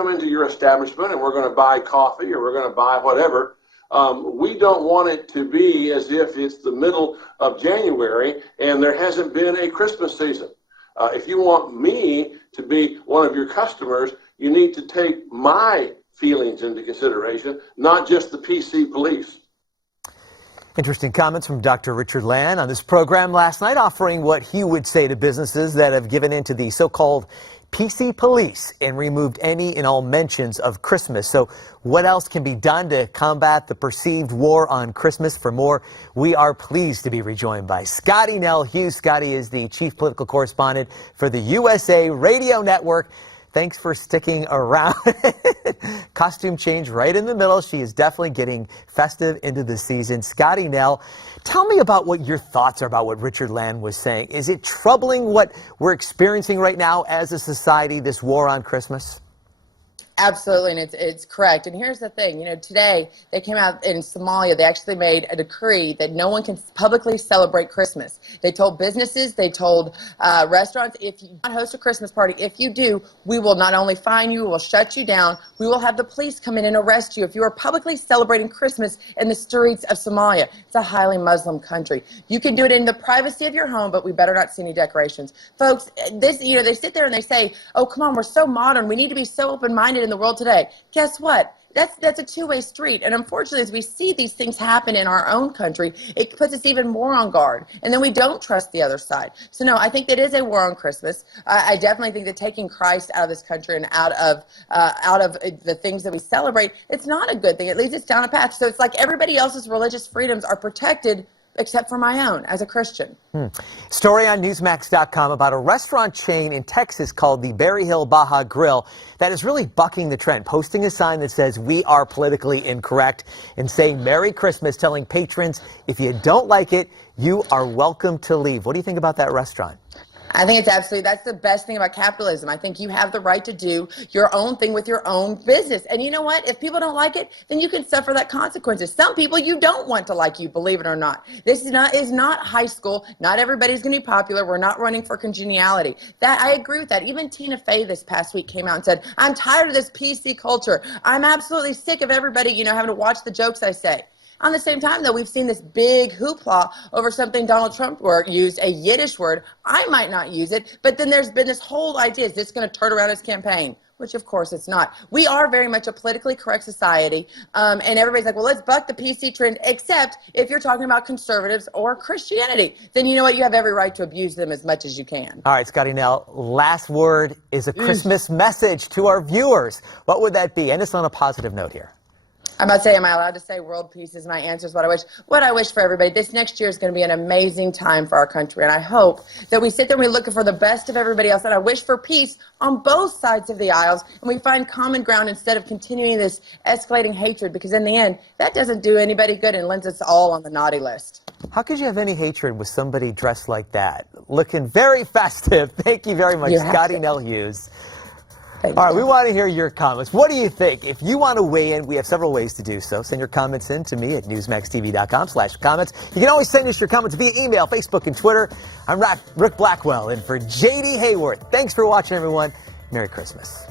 come into your establishment and we're going to buy coffee or we're going to buy whatever, we don't want it to be as if it's the middle of January and there hasn't been a Christmas season. If you want me to be one of your customers, you need to take my feelings into consideration, not just the PC police. Interesting comments from Dr. Richard Land on this program last night, offering what he would say to businesses that have given in to the so-called PC police and removed any and all mentions of Christmas. So what else can be done to combat the perceived war on Christmas? For more, we are pleased to be rejoined by Scottie Nell Hughes. Scottie is the chief political correspondent for the USA Radio Network. Thanks for sticking around. Costume change right in the middle. She is definitely getting festive into the season. Scottie, Nell, tell me about what your thoughts are about what Richard Land was saying. Is it troubling what we're experiencing right now as a society, this war on Christmas? Absolutely, and it's correct. And here's the thing, today they came out in Somalia, they actually made a decree that no one can publicly celebrate Christmas. They told businesses, they told restaurants, if you not host a Christmas party, if you do, we will not only fine you, we will shut you down, we will have the police come in and arrest you if you are publicly celebrating Christmas in the streets of Somalia. It's a highly Muslim country. You can do it in the privacy of your home, but we better not see any decorations. Folks, they sit there and they say, oh, come on, we're so modern, we need to be so open-minded in the world today. Guess what? That's a two-way street. And unfortunately, as we see these things happen in our own country, it puts us even more on guard. And then we don't trust the other side. So no, I think that is a war on Christmas. I definitely think that taking Christ out of this country and out of the things that we celebrate, it's not a good thing. It leads us down a path. So it's like everybody else's religious freedoms are protected except for my own as a Christian. Story on Newsmax.com about a restaurant chain in Texas called the Berry Hill Baja Grill that is really bucking the trend, posting a sign that says we are politically incorrect and saying Merry Christmas, telling patrons if you don't like it, you are welcome to leave. What do you think about that restaurant? I think that's the best thing about capitalism. I think you have the right to do your own thing with your own business. And you know what? If people don't like it, then you can suffer that consequences. Some people you don't want to like you, believe it or not. This is not high school. Not everybody's going to be popular. We're not running for congeniality. That I agree with that. Even Tina Fey this past week came out and said, I'm tired of this PC culture. I'm absolutely sick of everybody, having to watch the jokes I say. On the same time, though, we've seen this big hoopla over something Donald Trump used, a Yiddish word. I might not use it, but then there's been this whole idea, is this going to turn around his campaign? Which, of course, it's not. We are very much a politically correct society, and everybody's like, well, let's buck the PC trend, except if you're talking about conservatives or Christianity. Then you know what? You have every right to abuse them as much as you can. All right, Scottie, Nell, last word is a Christmas message to our viewers. What would that be? End us on a positive note here. I'm about to say, am I allowed to say world peace is my answer is what I wish? What I wish for everybody, this next year is going to be an amazing time for our country. And I hope that we sit there and we're looking for the best of everybody else. And I wish for peace on both sides of the aisles. And we find common ground instead of continuing this escalating hatred. Because in the end, that doesn't do anybody good and lands us all on the naughty list. How could you have any hatred with somebody dressed like that? Looking very festive. Thank you very much, Scottie Nell Hughes. All right, we want to hear your comments. What do you think? If you want to weigh in, we have several ways to do so. Send your comments in to me at newsmaxtv.com/comments. You can always send us your comments via email, Facebook, and Twitter. I'm Rick Blackwell, and for J.D. Hayworth, thanks for watching, everyone. Merry Christmas.